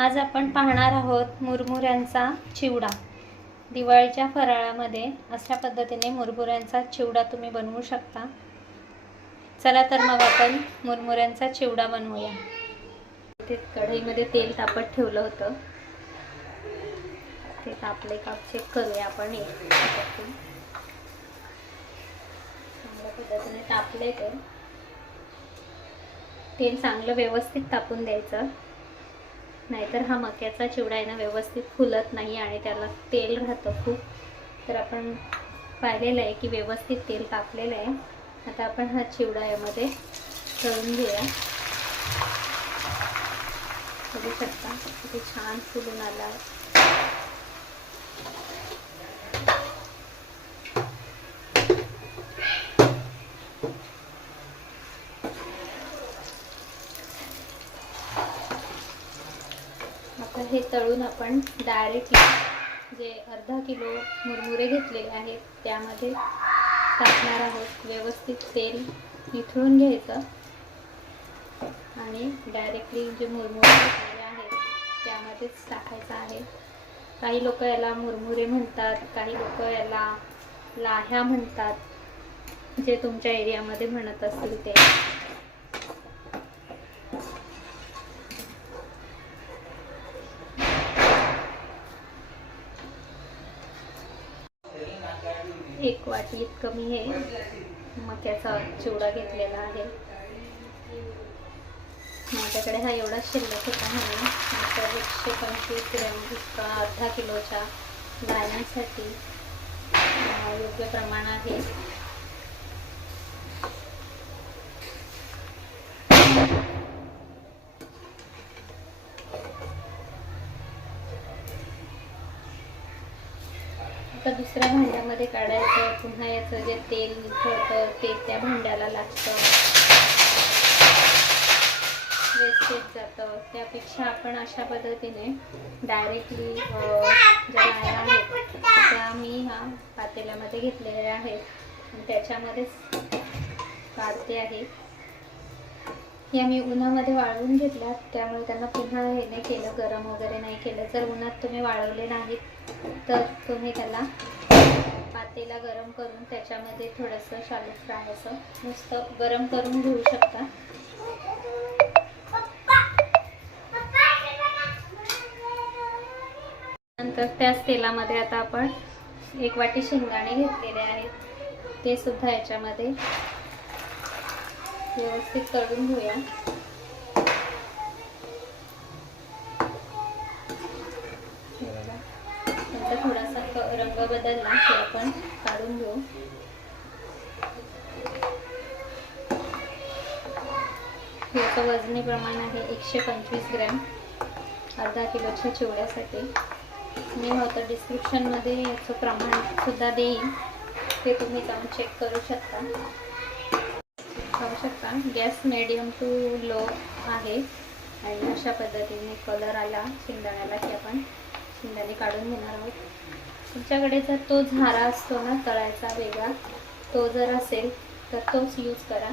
आज आपण पाहणार आहोत मुरमुऱ्यांचा चिवडा। दिवाळीच्या फराळामध्ये अशा पद्धतीने मुरमुऱ्यांचा चिवडा तुम्ही बनवू शकता। चला तर मग आपण मुरमुऱ्यांचा चिवडा बनवूया। इथे कढईमध्ये तेल तापत ठेवलं होतं, ते तापले का चेक करूया आपण। चांगल्या पद्धतीने तापले तर तेल चांगलं व्यवस्थित तापून द्यायचं, नाहीतर हा मक्याचा चिवडा आहे ना व्यवस्थित फुलत नाही आणि त्याला तेल राहतं खूप। तर आपण पाहिलेलं आहे की व्यवस्थित तेल तापलेलं आहे। आता आपण हा चिवडा यामध्ये तळून घेऊया। बघू शकता किती छान फुलून आला आहे। आता हे तळून आपण डायरेक्टली जे अर्धा किलो मुरमुरे घेतलेले आहेत त्यामध्ये टाकणार आहोत। व्यवस्थित तेल निथळून घ्यायचं आणि डायरेक्टली जे मुरमुरे घेतलेले आहेत त्यामध्येच टाकायचं आहे। काही लोक याला मुरमुरे म्हणतात, काही लोक याला लाह्या म्हणतात, जे तुमच्या एरियामध्ये म्हणत असतील ते। एक वाटी कमी हे मक्याचा चिवडा घेतलेला आहे। माझ्याकडे हा एवढा शिल्लक होता म्हणून 125 ग्रॅम इतका अर्धा किलोच्या दाण्यांसाठी योग्य प्रमाण आहे। आता दुसऱ्या भांड्यामध्ये काढायचं, पुन्हा याचं जे तेल निथळतं ते त्या भांड्याला लागतं, वेस्टेज जातं। त्यापेक्षा आपण अशा पद्धतीने डायरेक्टली ज्या लाह्या आहेत त्या मी ह्या पातेल्यामध्ये घेतलेल्या आहेत आणि त्याच्यामध्येच काढते आहे। या मी उन्हामध्ये वाळवून घेतल्या, त्यामुळे त्यांना पुन्हा हे नाही केलं, गरम वगैरे नाही केलं। जर उन्हात तुम्ही वाळवले नाहीत तर तुम्ही त्याला पातेला गरम करून त्याच्यामध्ये थोडंसं शालो फ्राय असं नुसतं गरम करून घेऊ शकता। नंतर त्याच तेलामध्ये आता आपण 1 वाटी शेंगदाणे घेतलेले आहेत, ते सुद्धा याच्यामध्ये व्यवस्थित तळून घेऊया। नंतर थोडासा रंग बदलला की आपण काढून घेऊ। याचं वजनी प्रमाण आहे 125 ग्रॅम अर्धा किलोच्या चिवड्यासाठी। मी होतं डिस्क्रिप्शनमध्ये याचं प्रमाण सुद्धा देईन, ते तुम्ही जाऊन चेक करू शकता। पाहू शकता गॅस मीडियम टू लो आहे आणि अशा पद्धतीने कलर आला शेंगदाण्याला की आपण शेंगदाणे काढून घेणार आहोत। तुमच्याकडे जर तो झारा असतो ना तळायचा वेगळा, तो जर असेल तर तोच यूज करा,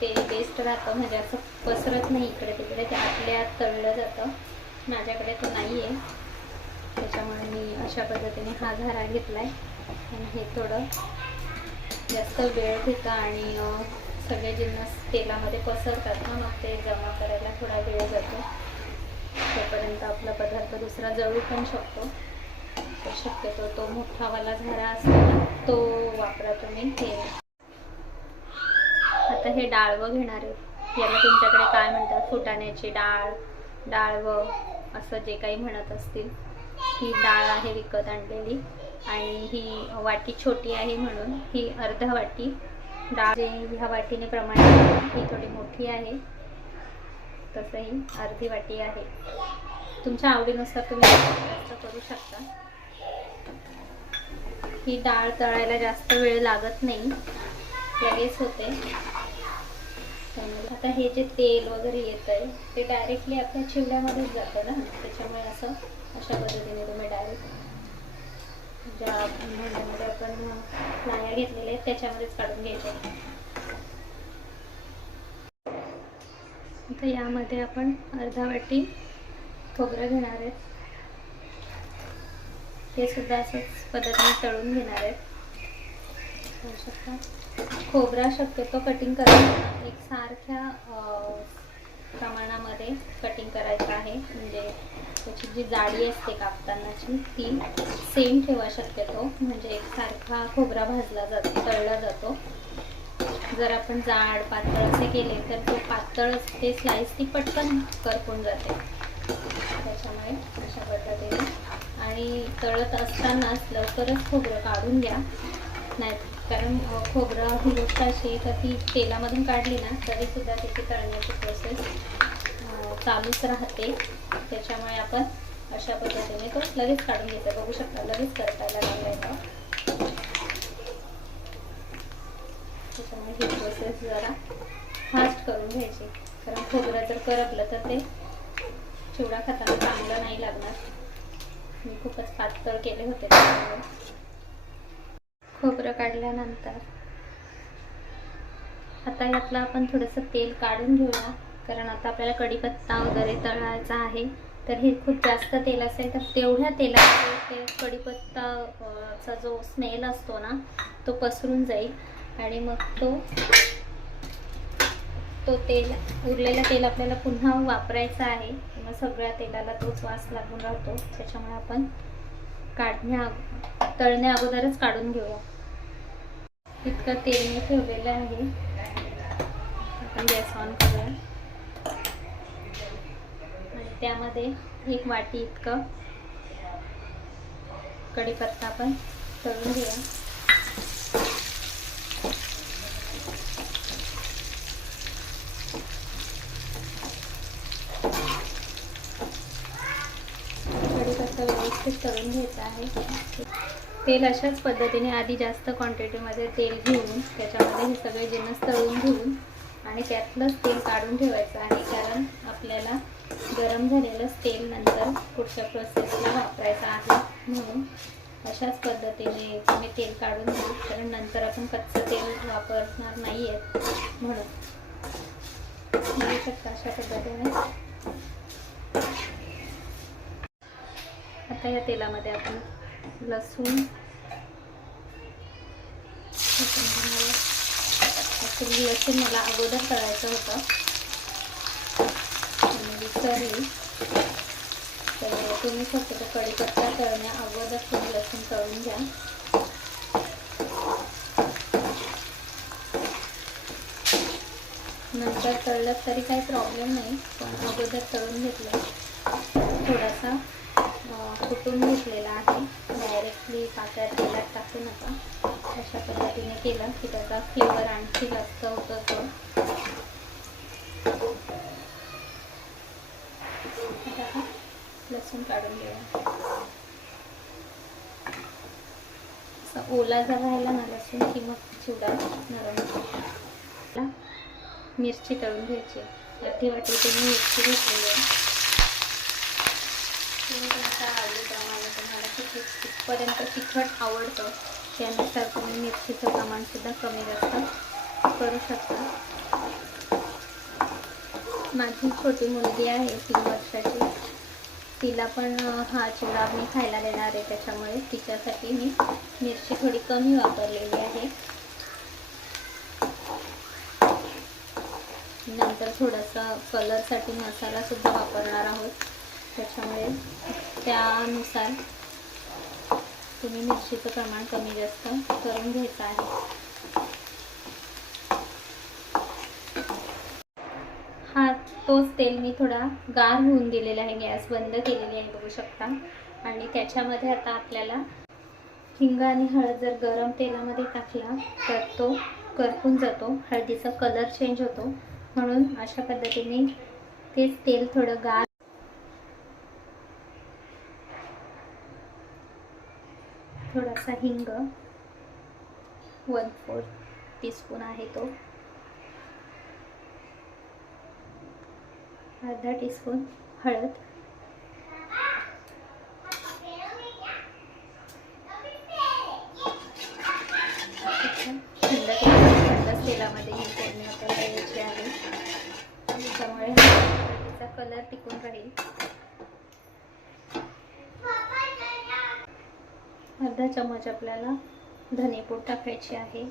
ते बेस्ट राहतं। म्हणजे असं पसरत नाही इकडे तिकडे, ते आतल्या आत तळलं जातं। माझ्याकडे तो नाही आहे, त्याच्यामुळे मी अशा पद्धतीने हा झारा घेतला आहे आणि हे थोडं जास्त वेळ घेतं आणि सगळे जिन्नस तेलामध्ये पसरतात ना, मग ते जमा करायला थोडा वेळ जातो। तोपर्यंत आपला पदार्थ दुसरा जळू पण शकतो, तर शक्यतो तो मोठावाला झारा असतो ना तो वापरा तुम्ही। हे आता हे डाळवं घेणार आहे, याला तुमच्याकडे काय म्हणतात, फुटाण्याची डाळ, डाळवं असं जे काही म्हणत असतील। ही डाळ आहे विकत आणलेली आणि ही वाटी छोटी आहे म्हणून ही अर्धा वाटी डाळ, जे ह्या वाटीने प्रमाण ही थोडी मोठी आहे तसंही अर्धी वाटी आहे। तुमच्या आवडीनुसार तुम्ही जास्त करू शकता। ही डाळ तळायला जास्त वेळ लागत नाही, लगेच होते। त्यामुळे आता हे जे तेल वगैरे येतं आहे ते डायरेक्टली आपल्या चिवड्यामध्येच जातं ना, त्याच्यामुळे असं अशा पद्धतीने तुम्ही डायरेक्ट ज्या भांड्यामध्ये आपण लाह्या घेतलेल्या आहेत त्याच्यामध्येच काढून घ्यायचे। आता यामध्ये आपण अर्धा वाटी खोबरं घेणार आहेत, ते सुद्धा असंच पद्धतीने तळून घेणार आहेत. पाहू शकता. खोबरा शक्यतो कटिंग करताना एक सारख्या प्रमाणामध्ये कटिंग करायचं आहे, म्हणजे त्याची जी जाडी असते कापतानाची ती सेम ठेवा शक्यतो, म्हणजे एकसारखा खोबरा भाजला जातो, तळला जातो. जर आपण जाड पातळ असे केले तर तो पातळ ते स्लाइस ती पटकन करपून जाते. त्याच्यामुळे अशा पद्धतीने आणि तळत असतानाच लवकरच खोबरं काढून घ्या, नाही कारण खोबरं ही गोष्ट अशी आहे का ती तेलामधून काढली ना तरीसुद्धा त्याची तळण्याची प्रोसेस चालूच राहते. त्याच्यामुळे आपण अशा पद्धतीने तो लगेच काढून घ्यायचा. बघू शकता लगेच करतायला लागलाय का. त्याच्यामुळे ही प्रोसेस जरा फास्ट करून घ्यायची, कारण खोबरं जर करपलं तर ते चिवडा खाताना चांगलं नाही लागणार. मी खूपच पातळ केले होते. खोबरं काढल्यानंतर आता यातलं आपण थोडंसं तेल काढून घेऊया, कारण आता आपल्याला कढीपत्ता वगैरे तळायचा आहे. तर हे खूप जास्त तेल असेल तर तेवढ्या तेलात ते कढीपत्ताचा जो स्मेल असतो ना तो पसरून जाईल आणि मग तो तेल उरलेलं तेल आपल्याला पुन्हा वापरायचं आहे. मग सगळ्या तेलाला तोच वास लागून राहतो. त्याच्यामुळे आपण तळण्या अगोदरच काढून घेऊया. इतकं तेल मी ठेवलेलं आहे. आपण गॅस ऑन करूया आणि त्यामध्ये 1 वाटी इतकं कढीपत्ता आपण तळून घेऊया. कढीपत्ता व्यवस्थित तळून घ्यायचा आहे. तेल अशाच पद्धतीने आधी जास्त क्वांटिटीमध्ये तेल घेऊन त्याच्यामध्ये हे सगळे जिन्नस तळून घेऊन आणि त्यातलंच तेल काढून ठेवायचं आहे, कारण आपल्याला गरम झालेलंच तेल नंतर पुढच्या प्रोसेसला वापरायचं आहे. म्हणून अशाच पद्धतीने तुम्ही तेल काढून घ्या, कारण नंतर आपण कच्चं तेल वापरणार नाही आहे. म्हणून बघू शकता अशा पद्धतीने. आता या तेलामध्ये आपण लसूण मला अगोदर तळायचं होतं आणि विसरली, तर तुम्ही फक्त तो कढीपत्ता तळण्या अगोदर तुम्ही लसूण तळून घ्या. नंतर तळलं तरी काही प्रॉब्लेम नाही, पण अगोदर तळून घेतलं. थोडासा कुटून घेतलेला आहे, डायरेक्टली पातळ तेलात टाकू नका. अशा पद्धतीने केलं की त्याचा फ्लेवर आणखी जास्त होतो. आता लसूण काढून घेऊया. असा ओला जर राहिला ना लसूण की मग चिवडा नरम. मिरची तळून घ्यायची. अर्धी वाटी तुम्ही मिरची घेतलेली आहे. तुम्ही तुमच्या आवडीप्रमाणे तुम्हाला कितपर्यंत तिखट आवडतं त्यानुसार तुम्ही मिरचीचं प्रमाणसुद्धा कमी जास्त करू शकता. माझी छोटी मुलगी आहे 3 वर्षाची, तिला पण हा चिवडा मी खायला देणार आहे, त्याच्यामुळे तिच्यासाठी मी मिरची थोडी कमी वापरलेली आहे. नंतर थोडासा कलरसाठी मसालासुद्धा वापरणार आहोत, त्याच्यामुळे त्यानुसार तुम्ही मिरचीचं प्रमाण कमी जास्त करून घ्यायचं आहे. हा तोच तेल मी थोडा गार होऊन दिलेला आहे, गॅस बंद केलेली आहे बघू शकता. आणि त्याच्यामध्ये आता आपल्याला हिंग आणि हळद जर गरम तेलामध्ये टाकला तर तो करपून जातो, हळदीचा कलर चेंज होतो. म्हणून अशा पद्धतीने तेच तेल थोडं गार, थोडासा हिंग 1/4 टीस्पून आहे तो, अर्धा टीस्पून हळद, थंड तेलामध्ये ही फोडणी आपल्याला द्यायची आहे, त्यामुळे त्याचा कलर टिकून राहील. अर्धा चमच आपल्याला धनेपूड टाकायची आहे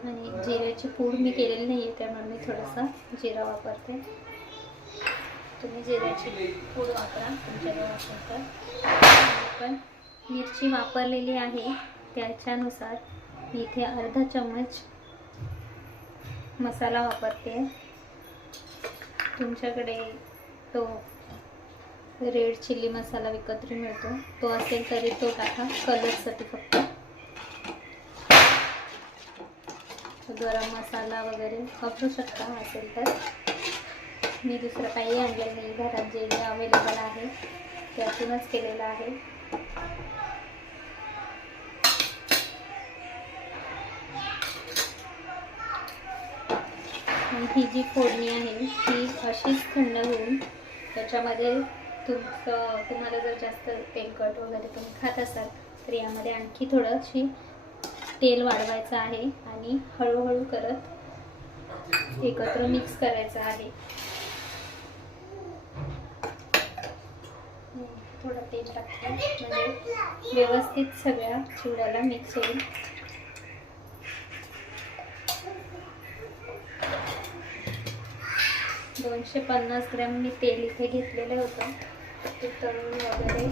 आणि जिऱ्याची पूड मी केलेली नाही आहे, त्यामुळे मी थोडासा जिरा वापरते. तुम्ही जिऱ्याची पूड वापरा तुमच्याकडे असेल तर. पण मिरची वापरलेली आहे त्याच्यानुसार मी इथे अर्धा चमच मसाला वापरते. तुमच्याकडे तो रेड चिली मसाला विकत मिळतो, तो असेल तरी तो टाका कलरसाठी फक्त. गरम मसाला वगैरे वापरू शकता असेल तर. मी दुसरं काही आणलेलं नाही, घरात जे अवेलेबल आहे त्यातूनच केलेलं आहे. ही जी फोडणी आहे ती अशीच थंड होऊन त्याच्यामध्ये तुम्हाला जर जास्त तेलकट वगैरे तुम्ही खात असाल तर यामध्ये आणखी थोडंशी तेल वाढवायचं आहे आणि हळूहळू करत एकत्र मिक्स करायचं आहे. थोडं तेल टाकते म्हणजे व्यवस्थित सगळ्या चिवड्याला मिक्स होईल. $250 ग्रॅम मी तेल इथे घेतलेलं होतं. ते तळून वगैरे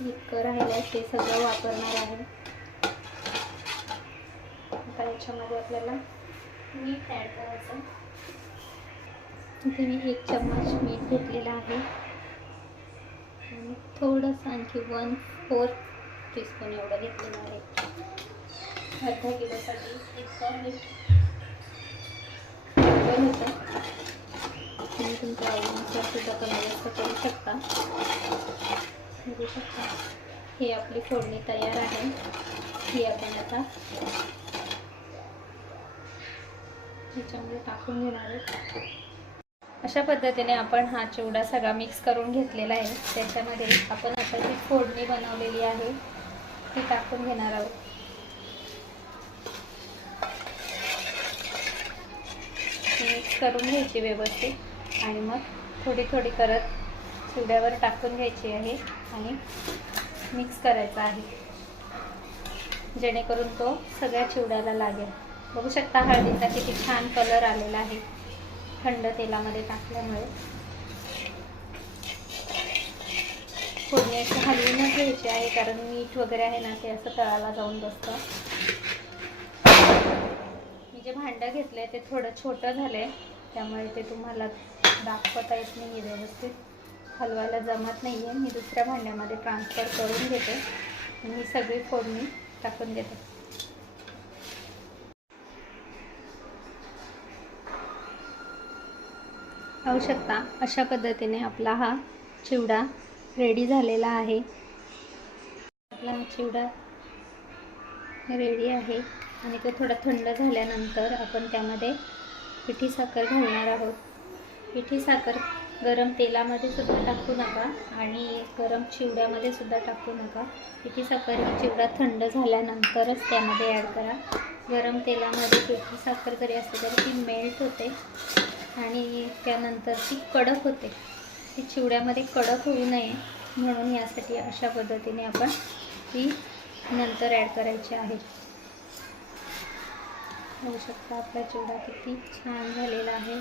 इतकं राहिलं ते सगळं वापरणार आहे. आता याच्यामध्ये आपल्याला मीठ ॲड करायचं. इथे मी 1 चम्मच मीठ घेतलेलं आहे आणि थोडंसं आणखी 1/4 टीस्पून एवढं घेतलेलं आहे. अर्धा किलोसाठी इतकं मीठ होतं. तुम्ही तुमच्या आवडीनुसार सुद्धा कमी जास्त करू शकता. बघू शकता ही आपली फोडणी तयार आहे. ही आपण आता ह्याच्यामध्ये टाकून घेणार आहोत. अशा पद्धतीने आपण हा चिवडा सगळा मिक्स करून घेतलेला आहे. त्याच्यामध्ये आपण आता जी फोडणी बनवलेली आहे ती टाकून घेणार आहोत. मिक्स करून घ्यायची व्यवस्थित आणि मग थोडी थोडी करत चिवड्यावर टाकून घ्यायची आहे आणि मिक्स करायचा आहे, जेणेकरून तो सगळ्या चिवड्याला लागेल. बघू शकता हळदीचा किती छान कलर आलेला आहे थंड तेलामध्ये टाकल्यामुळे. फोडणी अशी हलवूनच घ्यायची आहे कारण मीठ वगैरे आहे ना ते असं तळाला जाऊन बसतं. मी जे भांडं घेतलंय ते थोडं छोटं झालंय त्यामुळे ते तुम्हाला दाखवता येत नाही व्यवस्थित, हलवायला जमत नाही आहे. मी दुसऱ्या भांड्यामध्ये ट्रान्सफर करून घेते आणि ही सगळी फोडणी टाकून देते. पाहू शकता अशा पद्धतीने आपला हा चिवडा रेडी झालेला आहे. आपला हा चिवडा रेडी आहे आणि तो थोडा थंड झाल्यानंतर आपण त्यामध्ये पिठी साखर घालणार आहोत. पिठी साखर गरम तेलामध्ये सुद्धा टाकू नका आणि गरम चिवड्यामध्ये सुद्धा टाकू नका. पिठी साखर ही चिवडा थंड झाल्यानंतरच त्यामध्ये ॲड करा. गरम तेलामध्ये पिठी साखर जरी असली तरी ती मेल्ट होते आणि त्यानंतर ती कडक होते. ती चिवड्यामध्ये कडक होऊ नये म्हणून यासाठी अशा पद्धतीने आपण ती नंतर ॲड करायची आहे. बघू शकता आपला चिवडा किती छान झालेला आहे.